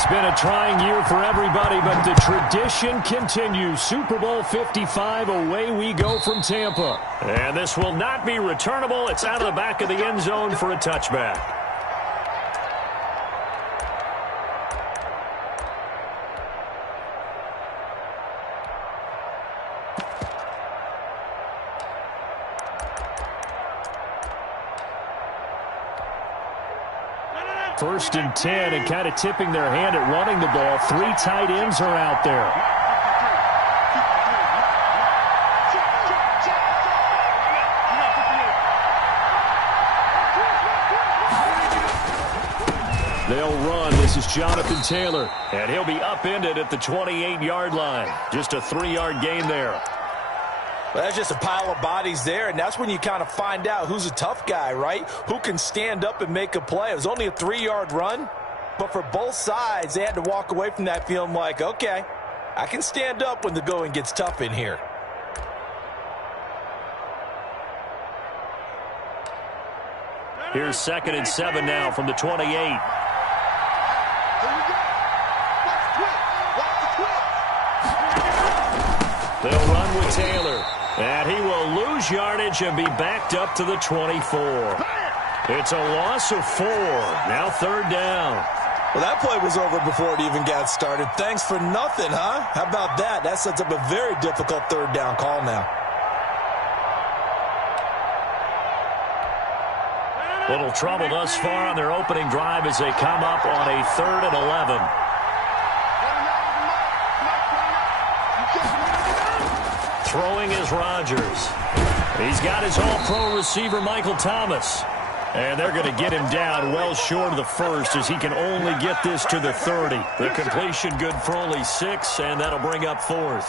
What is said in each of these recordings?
It's been a trying year for everybody, but the tradition continues. Super Bowl 55, away we go from Tampa. And this will not be returnable. It's out of the back of the end zone for a touchback. First and 10, and kind of tipping their hand at running the ball. 3 tight ends are out there. They'll run. This is Jonathan Taylor, and he'll be upended at the 28-yard line. Just a 3-yard gain there. Well, that's just a pile of bodies there, and that's when you kind of find out who's a tough guy, right? Who can stand up and make a play. It was only a 3-yard run, but for both sides, they had to walk away from that feeling like, okay, I can stand up when the going gets tough in here. Here's 2nd and 7 now from the 28. They'll run with Taylor. And he will lose yardage and be backed up to the 24. It's a loss of 4. Now 3rd down. Well, that play was over before it even got started. Thanks for nothing, huh? How about that? That sets up a very difficult 3rd down call now. Little trouble thus far on their opening drive as they come up on a 3rd and 11. Throwing is Rodgers. He's got his all-pro receiver, Michael Thomas. And they're going to get him down well short of the 1st as he can only get this to the 30. The completion good for only 6, and that'll bring up 4th.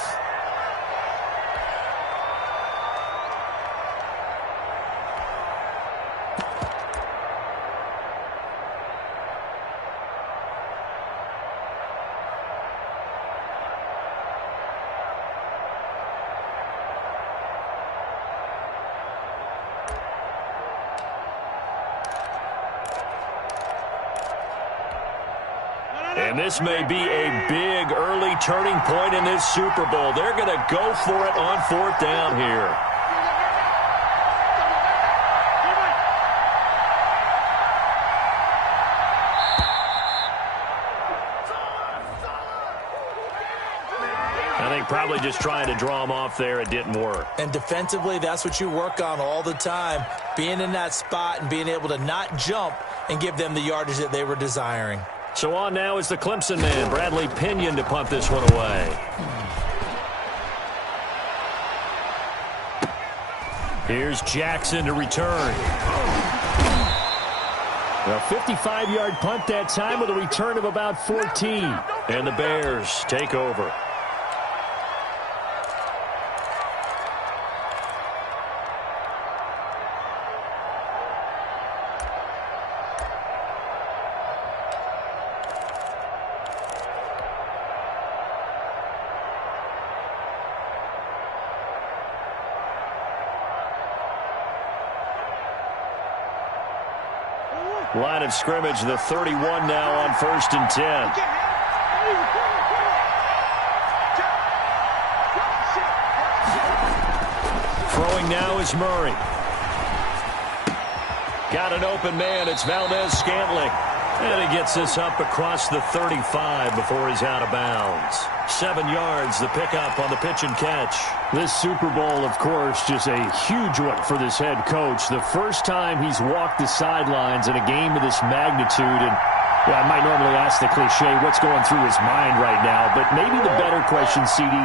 And this may be a big early turning point in this Super Bowl. They're going to go for it on 4th down here. I think probably just trying to draw him off there. It didn't work. And defensively, that's what you work on all the time. Being in that spot and being able to not jump and give them the yardage that they were desiring. So on now is the Clemson man, Bradley Pinion, to punt this one away. Here's Jackson to return. A 55-yard punt that time with a return of about 14. And the Bears take over. Line of scrimmage, the 31 now on 1st and 10. Throwing now is Murray. Got an open man. It's Valdez-Scantling. And he gets this up across the 35 before he's out of bounds. 7 yards, the pickup on the pitch and catch. This Super Bowl, of course, just a huge one for this head coach. The first time he's walked the sidelines in a game of this magnitude. And I might normally ask the cliche, what's going through his mind right now? But maybe the better question, CD,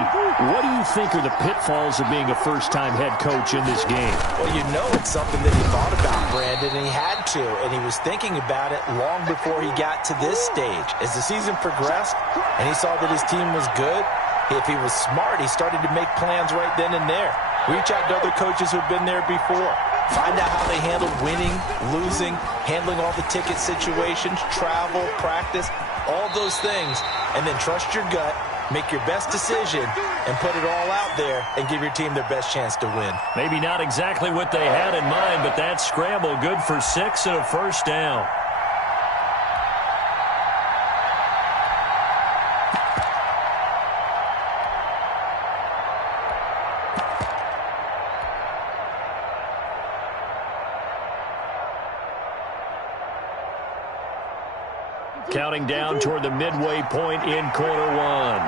what do you think are the pitfalls of being a first-time head coach in this game? Well, you know it's something that he thought about, Brandon, and he had to. And he was thinking about it long before he got to this stage. As the season progressed and he saw that his team was good, if he was smart, he started to make plans right then and there. Reach out to other coaches who've been there before. Find out how they handled winning, losing, handling all the ticket situations, travel, practice, all those things. And then trust your gut, make your best decision, and put it all out there and give your team their best chance to win. Maybe not exactly what they had in mind, but that scramble good for 6 and a 1st down. counting down toward the midway point in quarter one.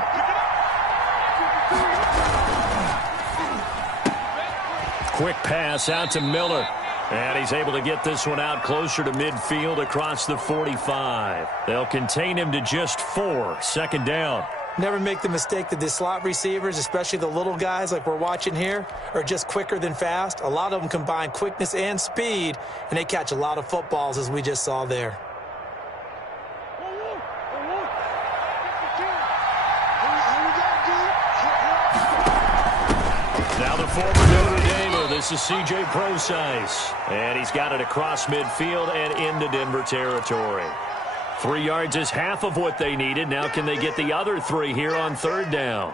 Quick pass out to Miller. And he's able to get this one out closer to midfield across the 45. They'll contain him to just 4. Second down. Never make the mistake that the slot receivers, especially the little guys like we're watching here, are just quicker than fast. A lot of them combine quickness and speed, and they catch a lot of footballs, as we just saw there. Now the former Notre Damer, this is C.J. Procise. And he's got it across midfield and into Denver territory. 3 yards is half of what they needed. Now can they get the other 3 here on third down?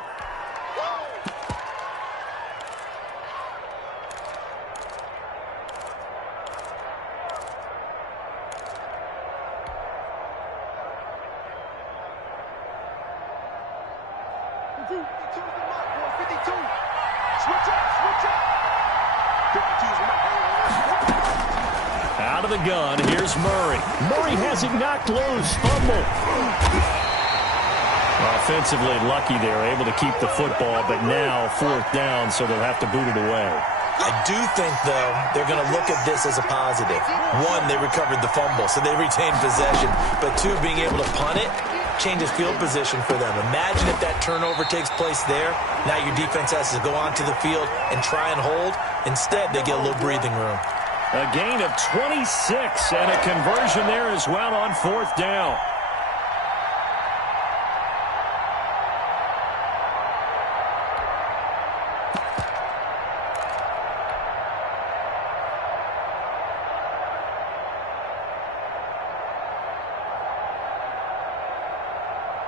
Out of the gun, here's Murray. Murray has it knocked loose. Fumble. Offensively lucky they're able to keep the football, but now fourth down, so they'll have to boot it away. I do think, though, they're going to look at this as a positive. 1, they recovered the fumble, so they retained possession. But 2, being able to punt it changes field position for them. Imagine if that turnover takes place there. Now your defense has to go onto the field and try and hold. Instead, they get a little breathing room. A gain of 26 and a conversion there as well on fourth down.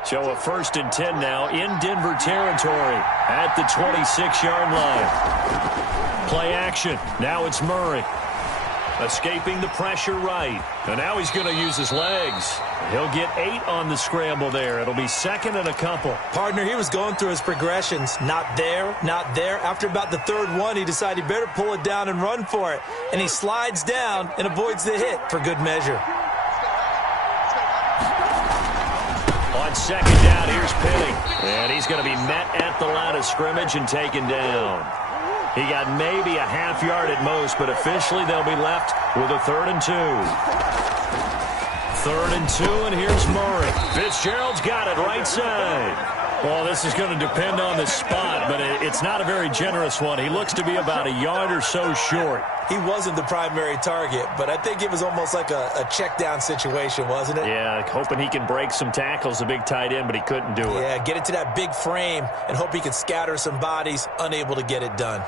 So a 1st and 10 now in Denver territory at the 26-yard line. Play action. Now it's Murray. Escaping the pressure right. And now he's going to use his legs. He'll get 8 on the scramble there. It'll be second and a couple. Partner, he was going through his progressions. Not there, not there. After about the 3rd one, he decided he better pull it down and run for it. And he slides down and avoids the hit for good measure. On second down, here's Penning. And he's going to be met at the line of scrimmage and taken down. He got maybe a half yard at most, but officially they'll be left with a 3rd and 2. 3rd and 2, and here's Murray. Fitzgerald's got it right side. Well, this is going to depend on the spot, but it's not a very generous one. He looks to be about a yard or so short. He wasn't the primary target, but I think it was almost like a check down situation, wasn't it? Yeah, hoping he can break some tackles, a big tight end, but he couldn't do it. Yeah, get it to that big frame and hope he can scatter some bodies, unable to get it done.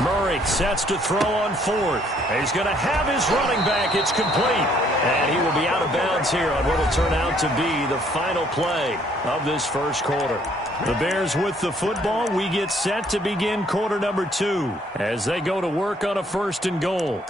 Murray sets to throw on 4th. He's going to have his running back. It's complete. And he will be out of bounds here on what will turn out to be the final play of this first quarter. The Bears with the football. We get set to begin quarter number 2 as they go to work on a 1st and goal.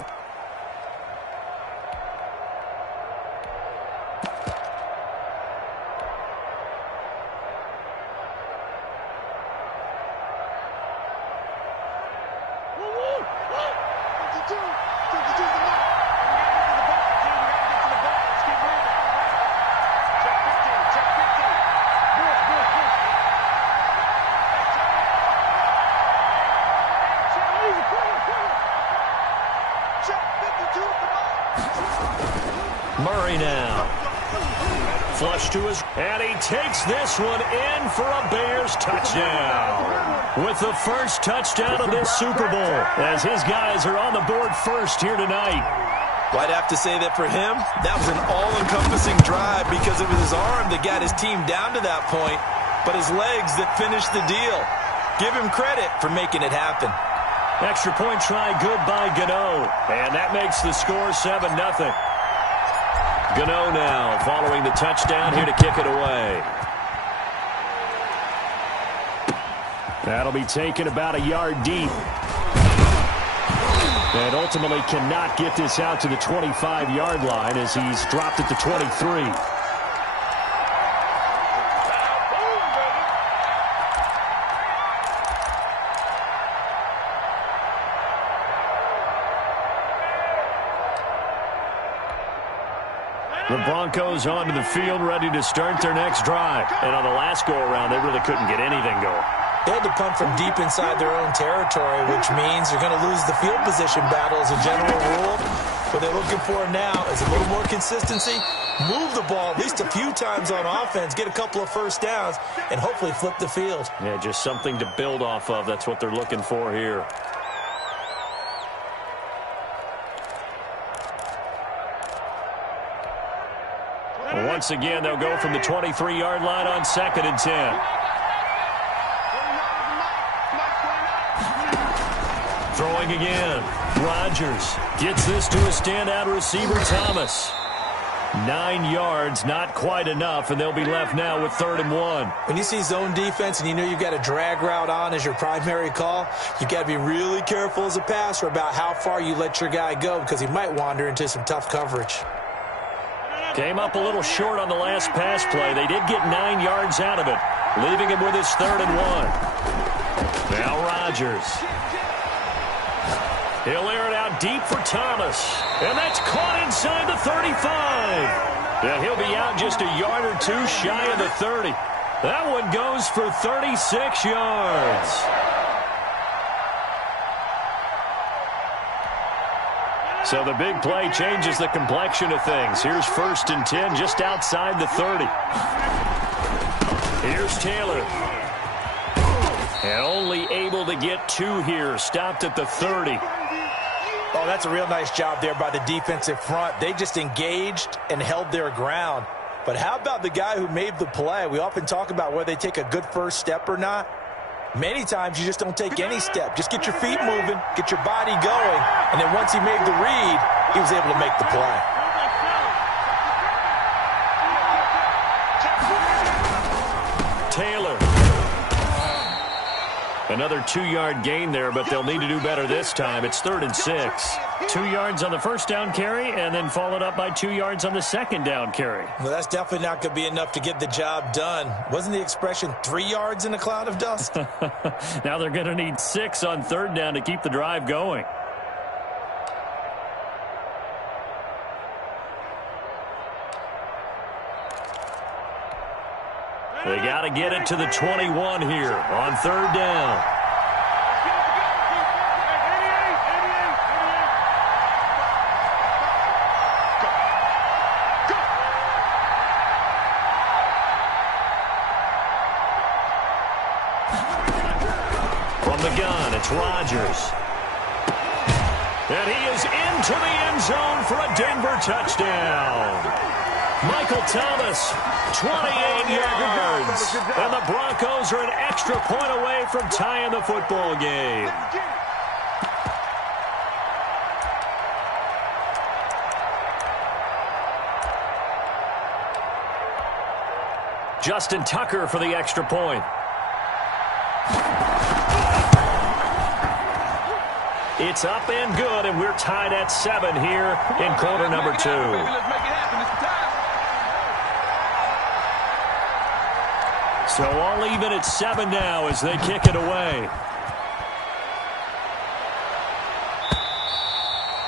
Murray now. Flush to his, and he takes this one in for a Bears touchdown. With the first touchdown of this Super Bowl, as his guys are on the board first here tonight. Well, I'd have to say that for him, that was an all-encompassing drive because it was his arm that got his team down to that point, but his legs that finished the deal. Give him credit for making it happen. Extra point try good by Gano, and that makes the score 7-0. Gano now following the touchdown here to kick it away. That'll be taken about a yard deep. And ultimately cannot get this out to the 25-yard line as he's dropped it to 23. The Broncos onto the field, ready to start their next drive. And on the last go-around, they really couldn't get anything going. They had to punt from deep inside their own territory, which means you're going to lose the field position battle as a general rule. What they're looking for now is a little more consistency, move the ball at least a few times on offense, get a couple of first downs, and hopefully flip the field. Yeah, just something to build off of. That's what they're looking for here. Once again, they'll go from the 23-yard line on 2nd and 10. Throwing again. Rodgers gets this to a standout receiver, Thomas. 9 yards, not quite enough, and they'll be left now with 3rd and 1. When you see zone defense and you know you've got a drag route on as your primary call, you've got to be really careful as a passer about how far you let your guy go because he might wander into some tough coverage. Came up a little short on the last pass play. They did get 9 yards out of it, leaving him with his 3rd and 1. Now Rodgers. He'll air it out deep for Thomas. And that's caught inside the 35. Yeah, he'll be out just a yard or two shy of the 30. That one goes for 36 yards. So the big play changes the complexion of things. Here's 1st and 10 just outside the 30. Here's Taylor. And only able to get 2 here. Stopped at the 30. Oh, that's a real nice job there by the defensive front. They just engaged and held their ground. But how about the guy who made the play? We often talk about whether they take a good first step or not. Many times you just don't take any step. Just get your feet moving, get your body going, and then once he made the read, he was able to make the play. Taylor. Another 2-yard gain there, but they'll need to do better this time. It's 3rd and 6. 2 yards on the first down carry, and then followed up by 2 yards on the second down carry. Well, that's definitely not going to be enough to get the job done. Wasn't the expression 3 yards in a cloud of dust? Now they're going to need 6 on 3rd down to keep the drive going. They got to get it to the 21 here on 3rd down. From the gun, it's Rodgers. And he is into the end zone for a Denver touchdown. Michael Thomas, 28 yards. And the Broncos are an extra point away from tying the football game. Justin Tucker for the extra point. It's up and good, and we're tied at 7 here in quarter number 2. So all even at 7 now as they kick it away.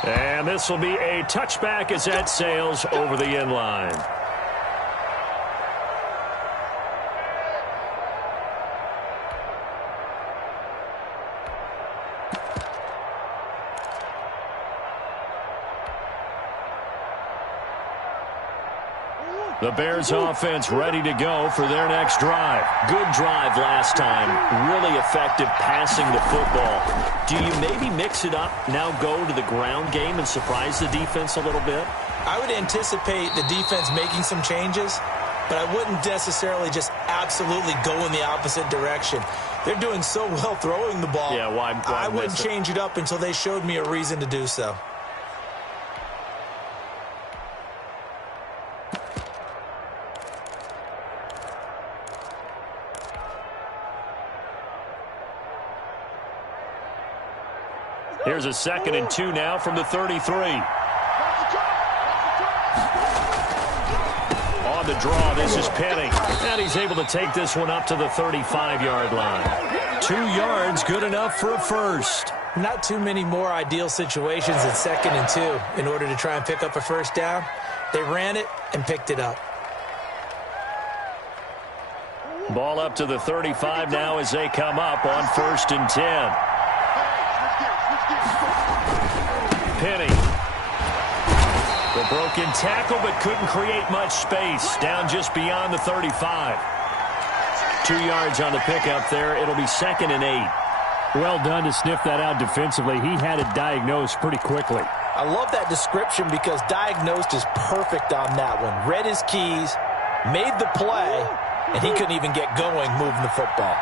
And this will be a touchback as that sails over the end line. The Bears offense ready to go for their next drive. Good drive last time. Really effective passing the football. Do you maybe mix it up, now go to the ground game and surprise the defense a little bit? I would anticipate the defense making some changes, but I wouldn't necessarily just absolutely go in the opposite direction. They're doing so well throwing the ball. Yeah, why I wouldn't change it up until they showed me a reason to do so. Here's a 2nd and 2 now from the 33. On the draw, this is Penny. And he's able to take this one up to the 35-yard line. 2 yards, good enough for a first. Not too many more ideal situations in 2nd and 2 in order to try and pick up a first down. They ran it and picked it up. Ball up to the 35 now as they come up on 1st and 10. Penny. The broken tackle, but couldn't create much space. Down just beyond the 35. 2 yards on the pickup there. It'll be 2nd and 8. Well done to sniff that out defensively. He had it diagnosed pretty quickly. I love that description because diagnosed is perfect on that one. Read his keys, made the play, and he couldn't even get going moving the football.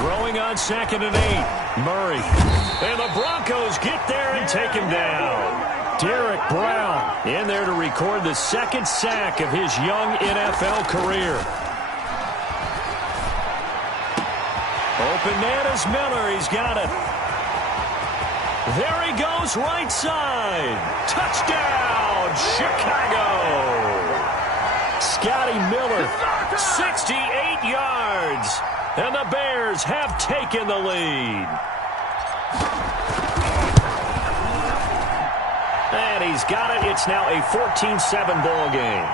Throwing on 2nd and 8. Murray. And the Broncos get there and take him down. Derek Brown in there to record the 2nd sack of his young NFL career. Open man is Miller. He's got it. There he goes, right side. Touchdown, Chicago. Scotty Miller, 68 yards. And the Bears have taken the lead. And he's got it. It's now a 14-7 ball game.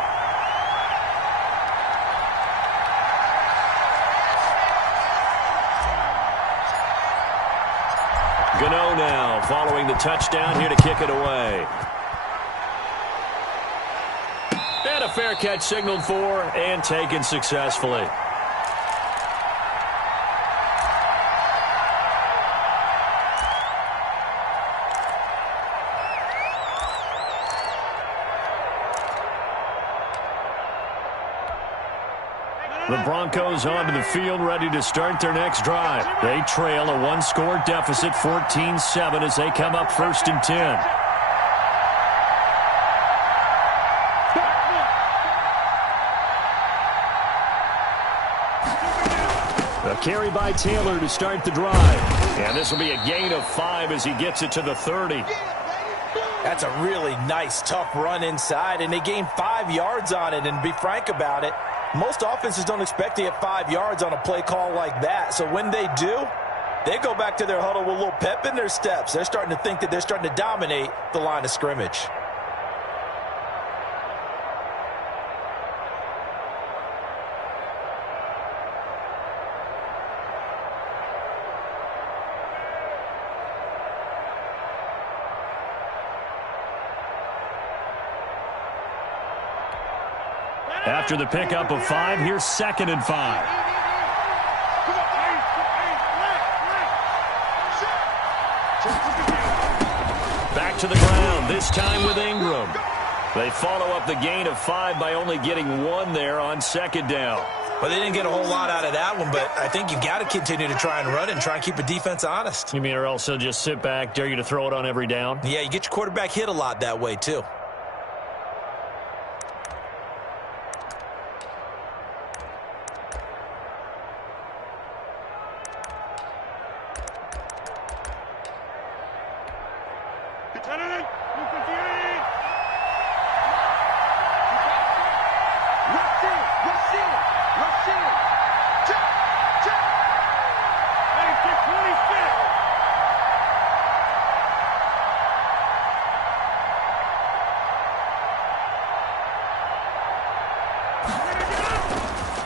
Gano now following the touchdown here to kick it away. And a fair catch signaled for and taken successfully. The Broncos onto the field, ready to start their next drive. They trail a 1-score deficit, 14-7, as they come up 1st and 10. A carry by Taylor to start the drive. And this will be a gain of 5 as he gets it to the 30. That's a really nice, tough run inside, and they gained 5 yards on it. And to be frank about it, most offenses don't expect to get 5 yards on a play call like that. So when they do, they go back to their huddle with a little pep in their steps. They're starting to think that they're starting to dominate the line of scrimmage. After the pickup of 5, here's 2nd and 5. Back to the ground, this time with Ingram. They follow up the gain of 5 by only getting 1 there on 2nd down. Well, they didn't get a whole lot out of that one, but I think you got to continue to try and run it and try and keep the defense honest. You mean or else they'll just sit back, dare you to throw it on every down? Yeah, you get your quarterback hit a lot that way, too.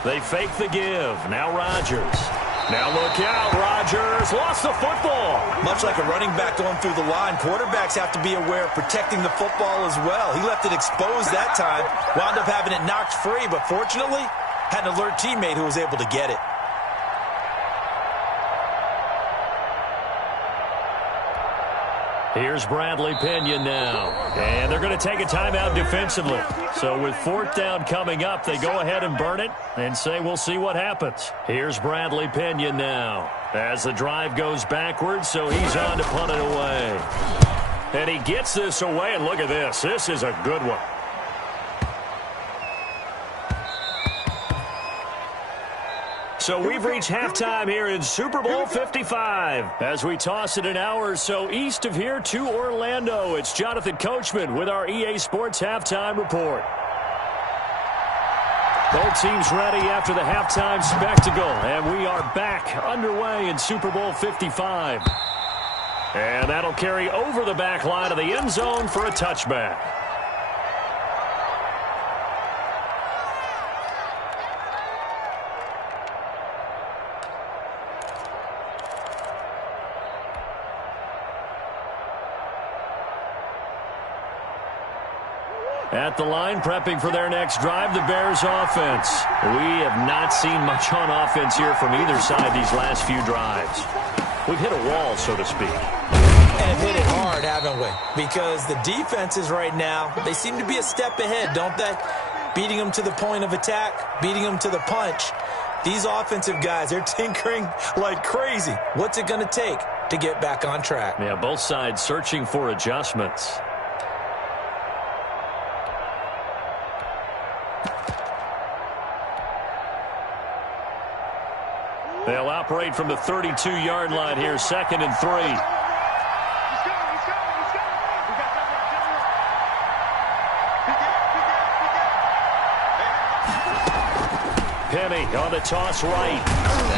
They fake the give. Now Rodgers. Now look out. Rodgers lost the football. Much like a running back going through the line, quarterbacks have to be aware of protecting the football as well. He left it exposed that time, wound up having it knocked free, but fortunately had an alert teammate who was able to get it. Here's Bradley Pinion now. And they're going to take a timeout defensively. So with 4th down coming up, they go ahead and burn it and say we'll see what happens. Here's Bradley Pinion now as the drive goes backwards, so he's on to punt it away. And he gets this away, and look at this. This is a good one. So we've reached halftime here in Super Bowl 55. As we toss it an hour or so east of here to Orlando, it's Jonathan Coachman with our EA Sports Halftime Report. Both teams ready after the halftime spectacle, and we are back underway in Super Bowl 55. And that'll carry over the back line of the end zone for a touchback. At the line, prepping for their next drive, the Bears offense. We have not seen much on offense here from either side these last few drives. We've hit a wall, so to speak. And hit it hard, haven't we? Because the defenses right now, they seem to be a step ahead, don't they? Beating them to the point of attack, beating them to the punch. These offensive guys, they're tinkering like crazy. What's it going to take to get back on track? Yeah, both sides searching for adjustments. They'll operate from the 32-yard line here, 2nd and 3. Penny on the toss right.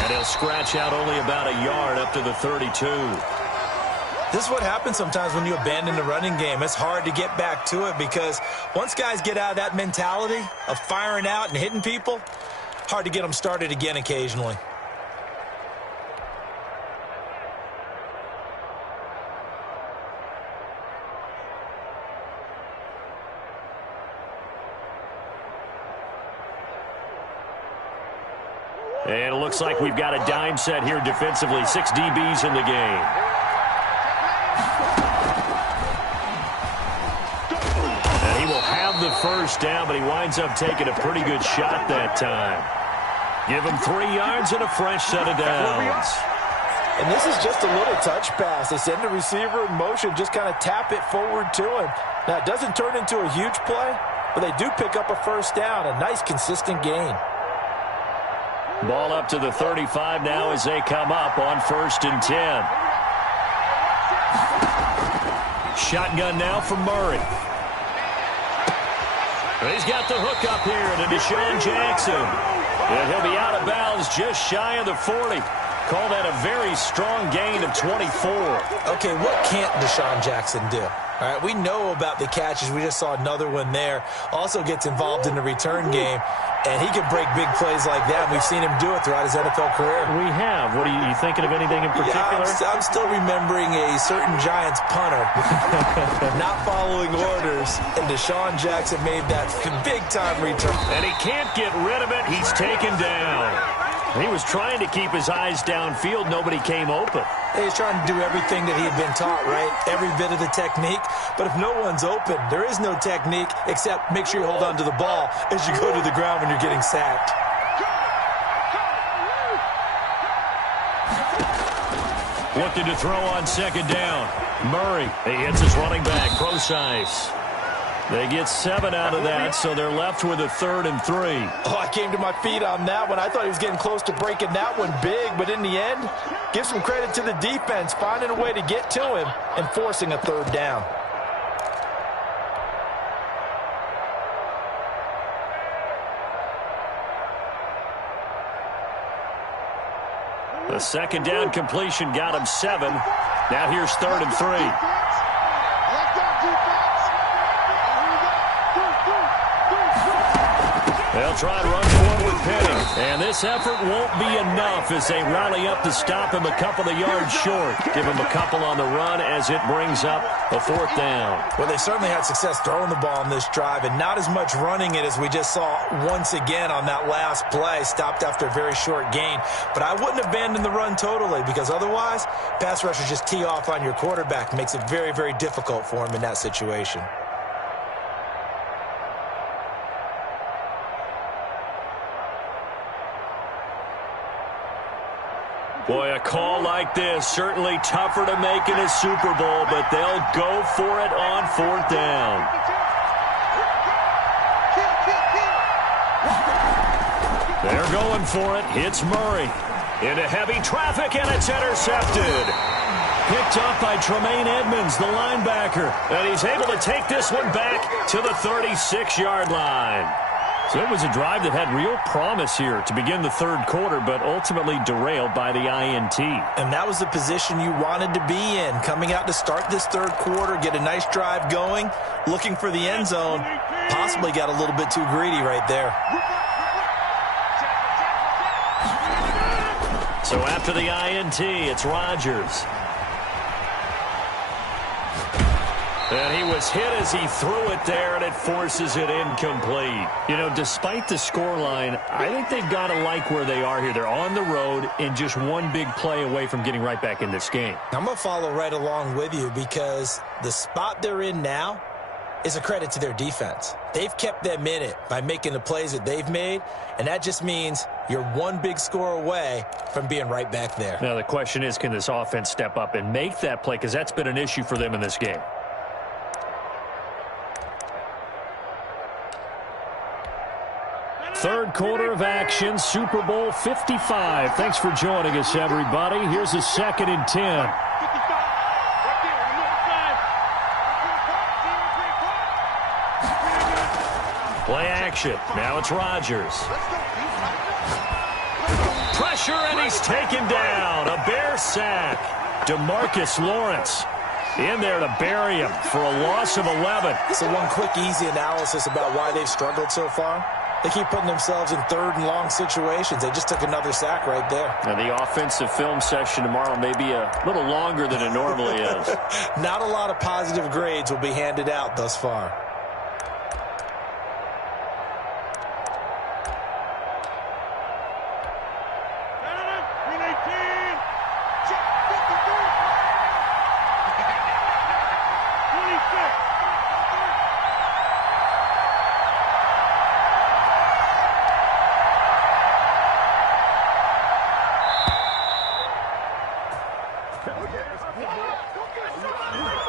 And he'll scratch out only about a yard up to the 32. This is what happens sometimes when you abandon the running game. It's hard to get back to it because once guys get out of that mentality of firing out and hitting people, hard to get them started again occasionally. And it looks like we've got a dime set here defensively. 6 DBs in the game. And he will have the first down, but he winds up taking a pretty good shot that time. Give him 3 yards and a fresh set of downs. And this is just a little touch pass. They send the receiver in motion, just kind of tap it forward to him. Now, it doesn't turn into a huge play, but they do pick up a first down, a nice, consistent gain. Ball up to the 35 now as they come up on 1st and 10. Shotgun now from Murray. He's got the hook up here to Deshaun Jackson. And he'll be out of bounds just shy of the 40. Call that a very strong gain of 24. Okay, what can't Deshaun Jackson do? All right, we know about the catches. We just saw another one there. Also gets involved in the return game, and he can break big plays like that. We've seen him do it throughout his NFL career. We have. What are you thinking of anything in particular? Yeah, I'm still remembering a certain Giants punter not following orders, and Deshaun Jackson made that big-time return. And he can't get rid of it. He's taken down. He was trying to keep his eyes downfield. Nobody came open. He was trying to do everything that he had been taught, right? Every bit of the technique. But if no one's open, there is no technique except make sure you hold on to the ball as you go to the ground when you're getting sacked. Looking to throw on 2nd down. Murray, he hits his running back, Procise. They get 7 out of that, so they're left with a 3rd and 3. Oh, I came to my feet on that one. I thought he was getting close to breaking that one big, but in the end, give some credit to the defense, finding a way to get to him and forcing a 3rd down. The 2nd down completion got him 7. Now here's 3rd and 3. They'll try and run forward Penny. And this effort won't be enough as they rally up to stop him a couple of yards short. Give him a couple on the run as it brings up a 4th down. Well, they certainly had success throwing the ball on this drive and not as much running it as we just saw once again on that last play. Stopped after a very short gain. But I wouldn't abandon the run totally because otherwise, pass rushers just tee off on your quarterback. Makes it very, very difficult for him in that situation. Boy, a call like this, certainly tougher to make in a Super Bowl, but they'll go for it on 4th down. There going for it. Hits Murray. Into heavy traffic, and it's intercepted. Picked up by Tremaine Edmonds, the linebacker. And he's able to take this one back to the 36-yard line. So it was a drive that had real promise here to begin the third quarter, but ultimately derailed by the INT. And that was the position you wanted to be in, coming out to start this third quarter, get a nice drive going, looking for the end zone. Possibly got a little bit too greedy right there. So after the INT, it's Rodgers. And he was hit as he threw it there, and it forces it incomplete. You know, despite the scoreline, I think they've got to like where they are here. They're on the road and just one big play away from getting right back in this game. I'm going to follow right along with you because the spot they're in now is a credit to their defense. They've kept them in it by making the plays that they've made, and that just means you're one big score away from being right back there. Now, the question is, can this offense step up and make that play? Because that's been an issue for them in this game. Third quarter of action, Super Bowl 55. Thanks for joining us, everybody. Here's a 2nd and 10. Play action. Now it's Rodgers. Pressure, and he's taken down. A Bear sack. DeMarcus Lawrence in there to bury him for a loss of 11. So one quick, easy analysis about why they've struggled so far. They keep putting themselves in third and long situations. They just took another sack right there. Now, the offensive film session tomorrow may be a little longer than it normally is. Not a lot of positive grades will be handed out thus far.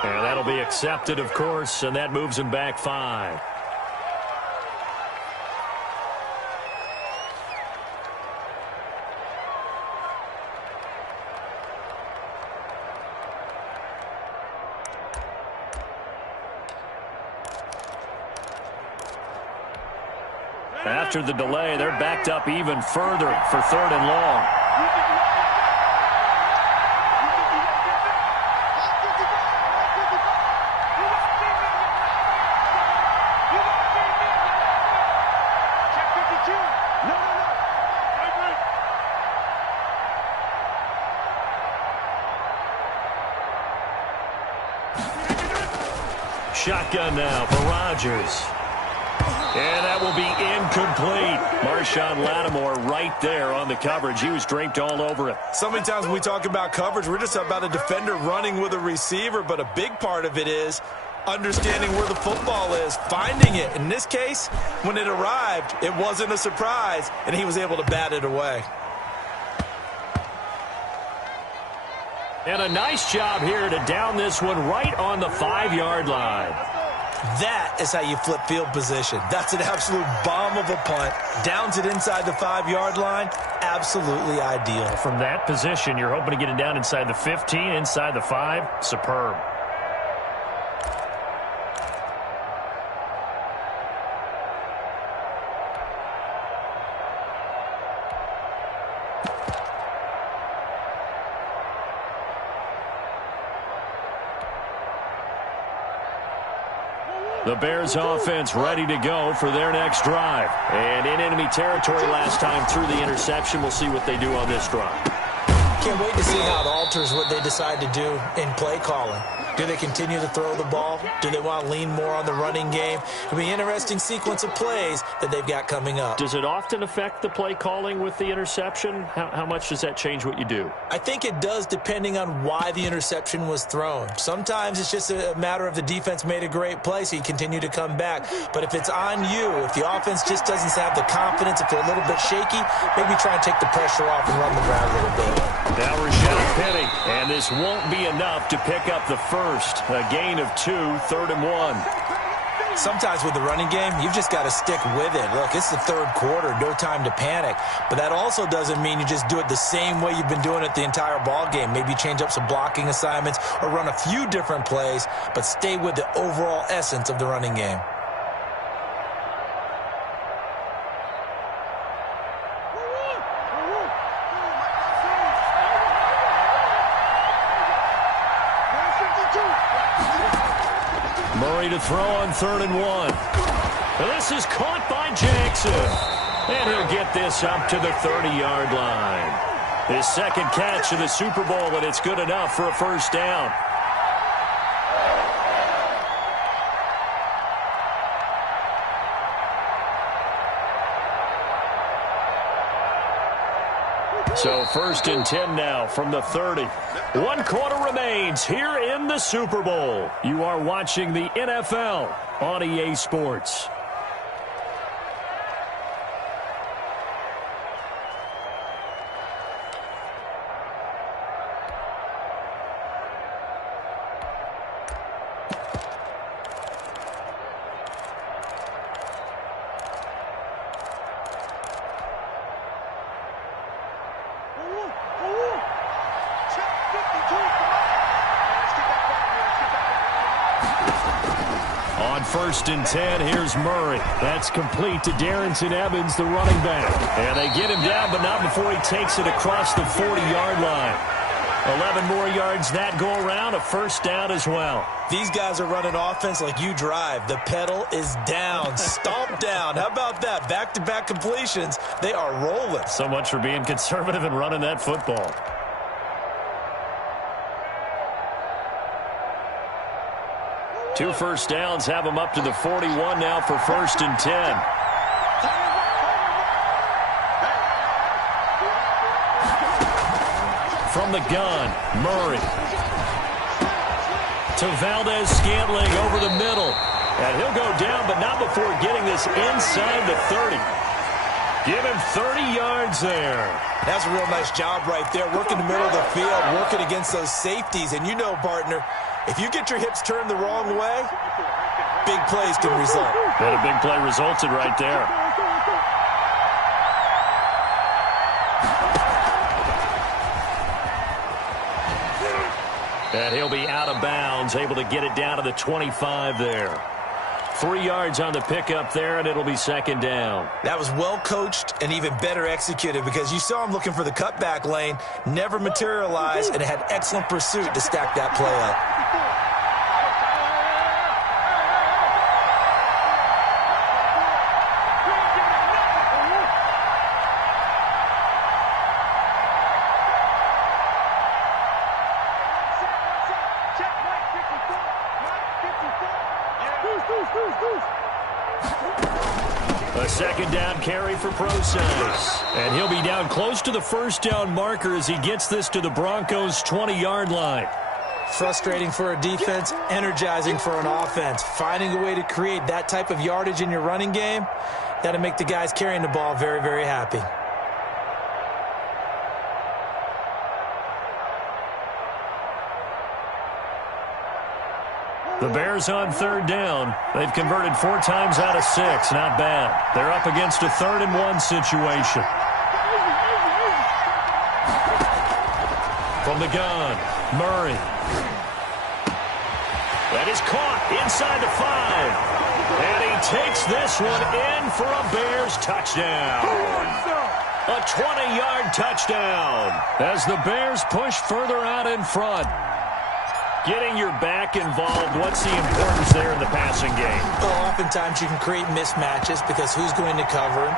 And that'll be accepted, of course, and that moves him back 5. After the delay, they're backed up even further for 3rd and long. Shotgun now for Rodgers. And that will be incomplete. Marshawn Lattimore right there on the coverage. He was draped all over it. So many times when we talk about coverage, we're just about a defender running with a receiver, but a big part of it is understanding where the football is, finding it. In this case, when it arrived, it wasn't a surprise, and he was able to bat it away. And a nice job here to down this one right on the 5-yard line. That is how you flip field position. That's an absolute bomb of a punt. Downs it inside the 5-yard line. Absolutely ideal. From that position, you're hoping to get it down inside the 15, inside the 5. Superb. The Bears offense ready to go for their next drive. And in enemy territory last time through the interception. We'll see what they do on this drive. Can't wait to see how it alters what they decide to do in play calling. Do they continue to throw the ball? Do they want to lean more on the running game? It'll be an interesting sequence of plays that they've got coming up. Does it often affect the play calling with the interception? How much does that change what you do? I think it does depending on why the interception was thrown. Sometimes it's just a matter of the defense made a great play, so you continue to come back. But if it's on you, if the offense just doesn't have the confidence, if they're a little bit shaky, maybe try and take the pressure off and run the ground a little bit. Now Rashad Penny, and this won't be enough to pick up the first. A gain of 2, 3rd and 1. Sometimes with the running game, you've just got to stick with it. Look, it's the third quarter, no time to panic. But that also doesn't mean you just do it the same way you've been doing it the entire ball game. Maybe change up some blocking assignments or run a few different plays, but stay with the overall essence of the running game. Murray to throw on 3rd and 1. And this is caught by Jackson. And he'll get this up to the 30-yard line. His second catch of the Super Bowl, and it's good enough for a first down. So 1st and 10 now from the 30. 1 quarter remains here in the Super Bowl. You are watching the NFL on EA Sports. On 1st and 10, here's Murray. That's complete to Darrington Evans, the running back. And they get him down, but not before he takes it across the 40-yard line. 11 more yards that go around, a first down as well. These guys are running offense like you drive. The pedal is down, stomp down. How about that? Back-to-back completions. They are rolling. So much for being conservative and running that football. 2 first downs have them up to the 41 now for 1st and 10. From the gun, Murray. To Valdez-Scantling over the middle. And he'll go down, but not before getting this inside the 30. Give him 30 yards there. That's a real nice job right there. Working the middle of the field, working against those safeties. And you know, partner, if you get your hips turned the wrong way, big plays can result. And a big play resulted right there. And he'll be out of bounds, able to get it down to the 25 there. 3 yards on the pickup there, and it'll be 2nd down. That was well coached and even better executed because you saw him looking for the cutback lane, never materialized, and had excellent pursuit to stack that play up. A 2nd down carry for Process. And he'll be down close to the first down marker as he gets this to the Broncos' 20-yard line. Frustrating for a defense, energizing for an offense. Finding a way to create that type of yardage in your running game, that'll make the guys carrying the ball very, very happy. The Bears on 3rd down. They've converted 4 times out of 6. Not bad. They're up against a 3rd and 1 situation. From the gun, Murray. That is caught inside the 5. And he takes this one in for a Bears touchdown. A 20-yard touchdown as the Bears push further out in front. Getting your back involved, what's the importance there in the passing game? Well, oftentimes you can create mismatches because who's going to cover him?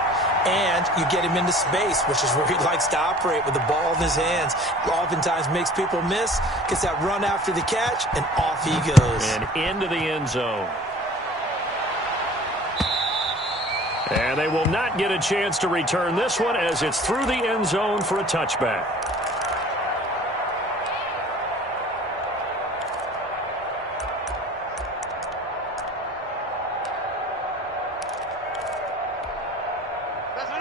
And you get him into space, which is where he likes to operate with the ball in his hands. Oftentimes makes people miss, gets that run after the catch, and off he goes. And into the end zone. And they will not get a chance to return this one as it's through the end zone for a touchback.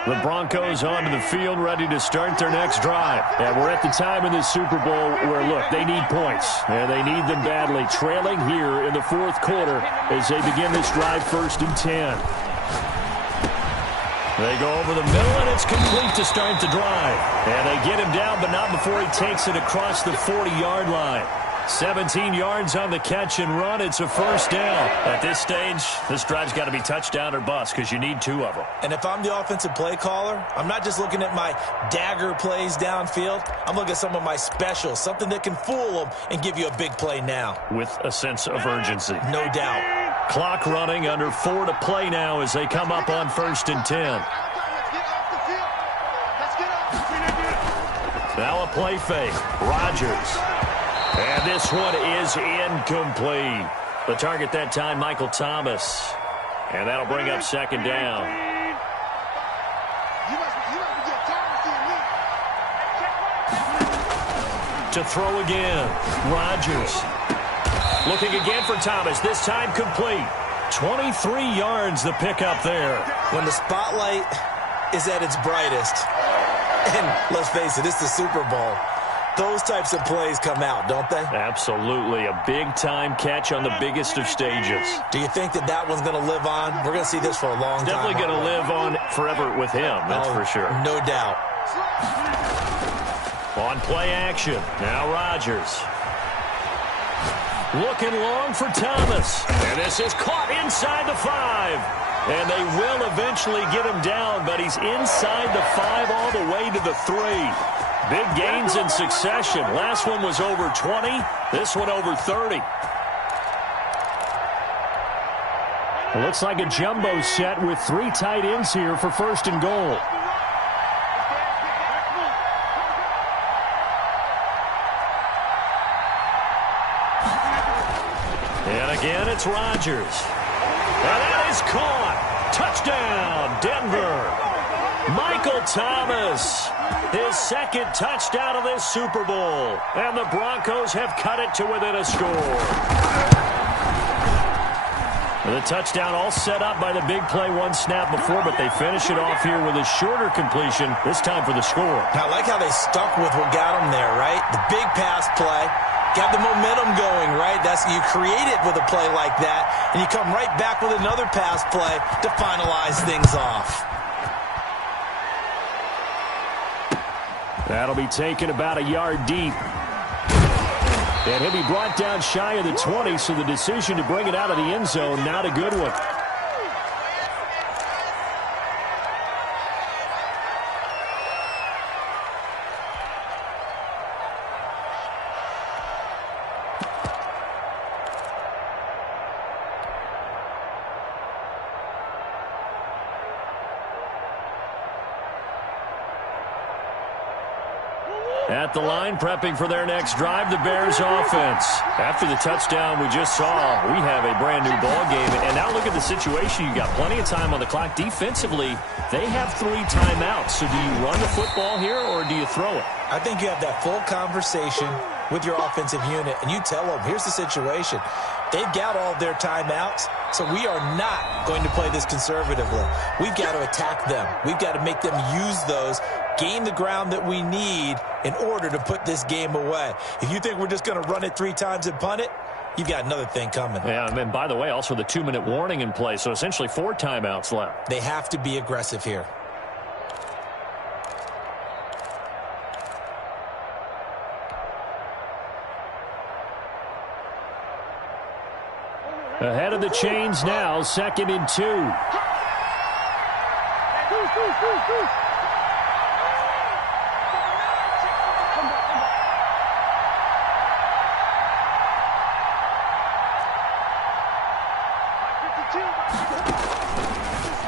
The Broncos onto the field, ready to start their next drive. And we're at the time in the Super Bowl where, look, they need points. And they need them badly. Trailing here in the fourth quarter as they begin this drive, 1st and 10. They go over the middle, and it's complete to start the drive. And they get him down, but not before he takes it across the 40-yard line. 17 yards on the catch and run. It's a 1st down. At this stage, this drive's got to be touchdown or bust because you need 2 of them. And if I'm the offensive play caller, I'm not just looking at my dagger plays downfield. I'm looking at some of my specials, something that can fool them and give you a big play now. With a sense of urgency. No doubt. Clock running, under 4 to play now as they come up on 1st and 10. Now a play fake. Rodgers. And this one is incomplete. The target that time, Michael Thomas. And that'll bring up 2nd down. To throw again. Rodgers. Looking again for Thomas. This time complete. 23 yards the pickup there. When the spotlight is at its brightest, and let's face it, it's the Super Bowl, those types of plays come out, don't they? Absolutely. A big-time catch on the biggest of stages. Do you think that that one's going to live on? We're going to see this for a long time. Definitely going to live on forever with him, that's for sure. No doubt. On play action. Now Rodgers. Looking long for Thomas. And this is caught inside the 5. And they will eventually get him down, but he's inside the 5 all the way to the 3. Big gains in succession. Last one was over 20. This one over 30. It looks like a jumbo set with 3 tight ends here for 1st and goal. And again, it's Rodgers. And that is caught. Touchdown, Denver. Michael Thomas, his 2nd touchdown of this Super Bowl. And the Broncos have cut it to within a score. The touchdown all set up by the big play 1 snap before, but they finish it off here with a shorter completion, this time for the score. I like how they stuck with what got them there, right? The big pass play. Got the momentum going, right? You create it with a play like that, and you come right back with another pass play to finalize things off. That'll be taken about a yard deep. And he'll be brought down shy of the 20, so the decision to bring it out of the end zone, not a good one. At the line, prepping for their next drive, the Bears offense. After the touchdown we just saw, we have a brand-new ball game. And now look at the situation. You got plenty of time on the clock. Defensively, they have 3 timeouts. So do you run the football here or do you throw it? I think you have that full conversation with your offensive unit, and you tell them, here's the situation. They've got all their timeouts, so we are not going to play this conservatively. We've got to attack them. We've got to make them use those, gain the ground that we need in order to put this game away. If you think we're just going to run it 3 times and punt it, you've got another thing coming. Yeah, and by the way, also the 2-minute warning in play, so essentially 4 timeouts left. They have to be aggressive here. Ahead of the chains now, 2nd and 2.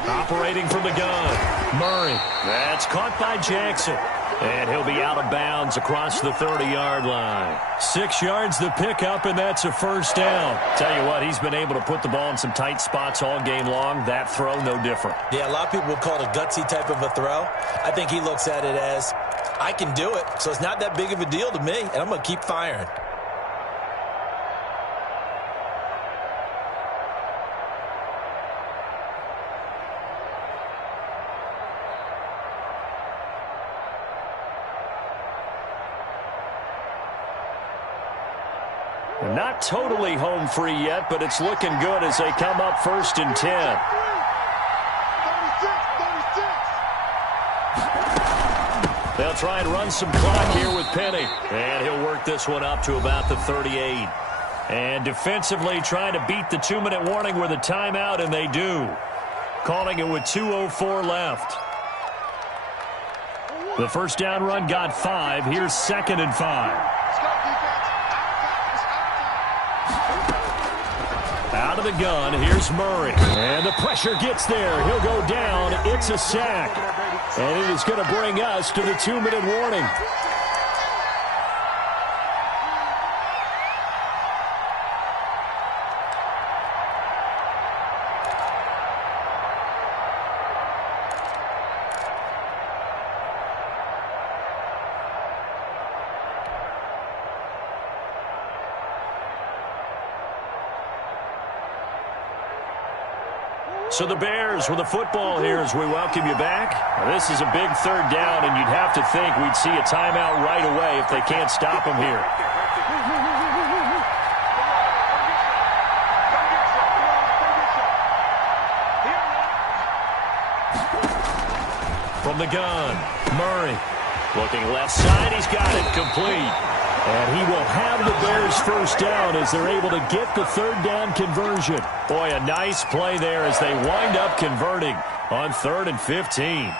Operating from the gun, Murray. That's caught by Jackson. And he'll be out of bounds across the 30-yard line. 6 yards the pickup, and that's a 1st down. Tell you what, he's been able to put the ball in some tight spots all game long. That throw, no different. Yeah, a lot of people would call it a gutsy type of a throw. I think he looks at it as, I can do it, so it's not that big of a deal to me, and I'm going to keep firing. Not totally home free yet, but it's looking good as they come up 1st and 10. They'll try and run some clock here with Penny. And he'll work this one up to about the 38. And defensively trying to beat the 2-minute warning with a timeout, and they do. Calling it with 2:04 left. The first down run got 5. Here's 2nd and 5. Out of the gun, here's Murray. And the pressure gets there. He'll go down. It's a sack. And it is going to bring us to the 2-minute warning. So the Bears with the football here as we welcome you back. This is a big 3rd down, and you'd have to think we'd see a timeout right away if they can't stop them here. From the gun, Murray. Looking left side, he's got it complete. And he will have the Bears first down as they're able to get the 3rd down conversion. Boy, a nice play there as they wind up converting on 3rd and 15.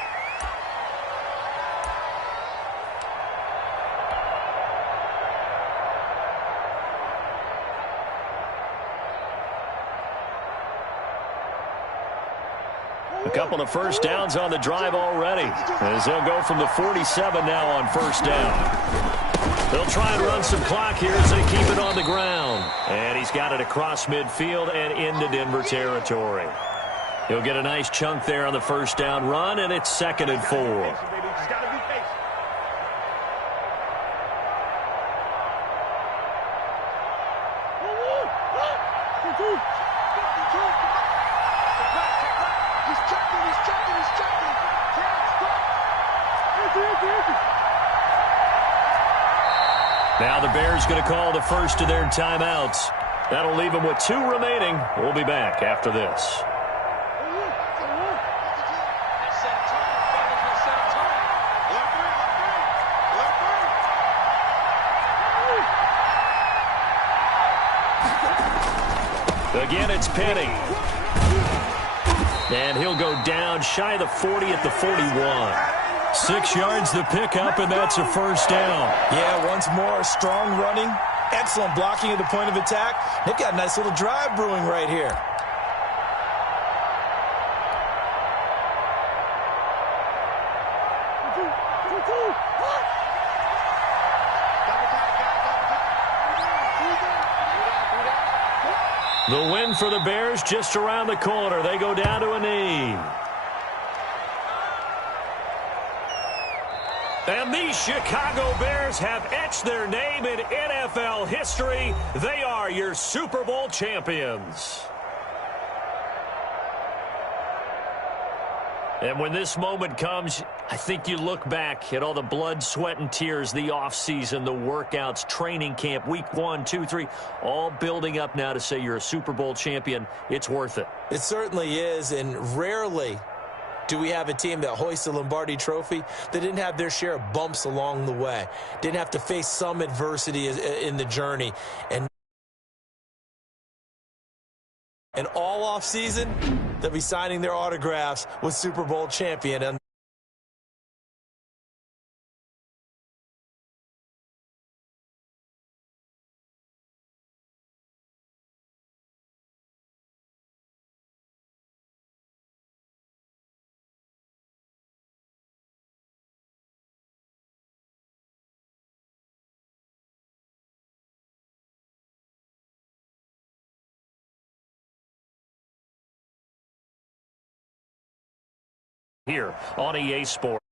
A couple of first downs on the drive already as they'll go from the 47 now on 1st down. They'll try and run some clock here as they keep it on the ground. And he's got it across midfield and into Denver territory. He'll get a nice chunk there on the first down run, and it's 2nd and 4. Now the Bears going to call the first of their timeouts. That'll leave them with 2 remaining. We'll be back after this. Again, it's Penny. And he'll go down shy of the 40 at the 41. 6 yards the pickup, and that's a first down. Yeah, once more, strong running, excellent blocking at the point of attack. They've got a nice little drive brewing right here. The win for the Bears just around the corner. They go down to a knee. And the Chicago Bears have etched their name in NFL history. They are your Super Bowl champions. And when this moment comes, I think you look back at all the blood, sweat, and tears, the offseason, the workouts, training camp, week 1, 2, 3, all building up now to say you're a Super Bowl champion. It's worth it. It certainly is, and rarely do we have a team that hoists the Lombardi Trophy that didn't have their share of bumps along the way, didn't have to face some adversity in the journey. And all offseason, they'll be signing their autographs with Super Bowl champion. Here on EA Sports.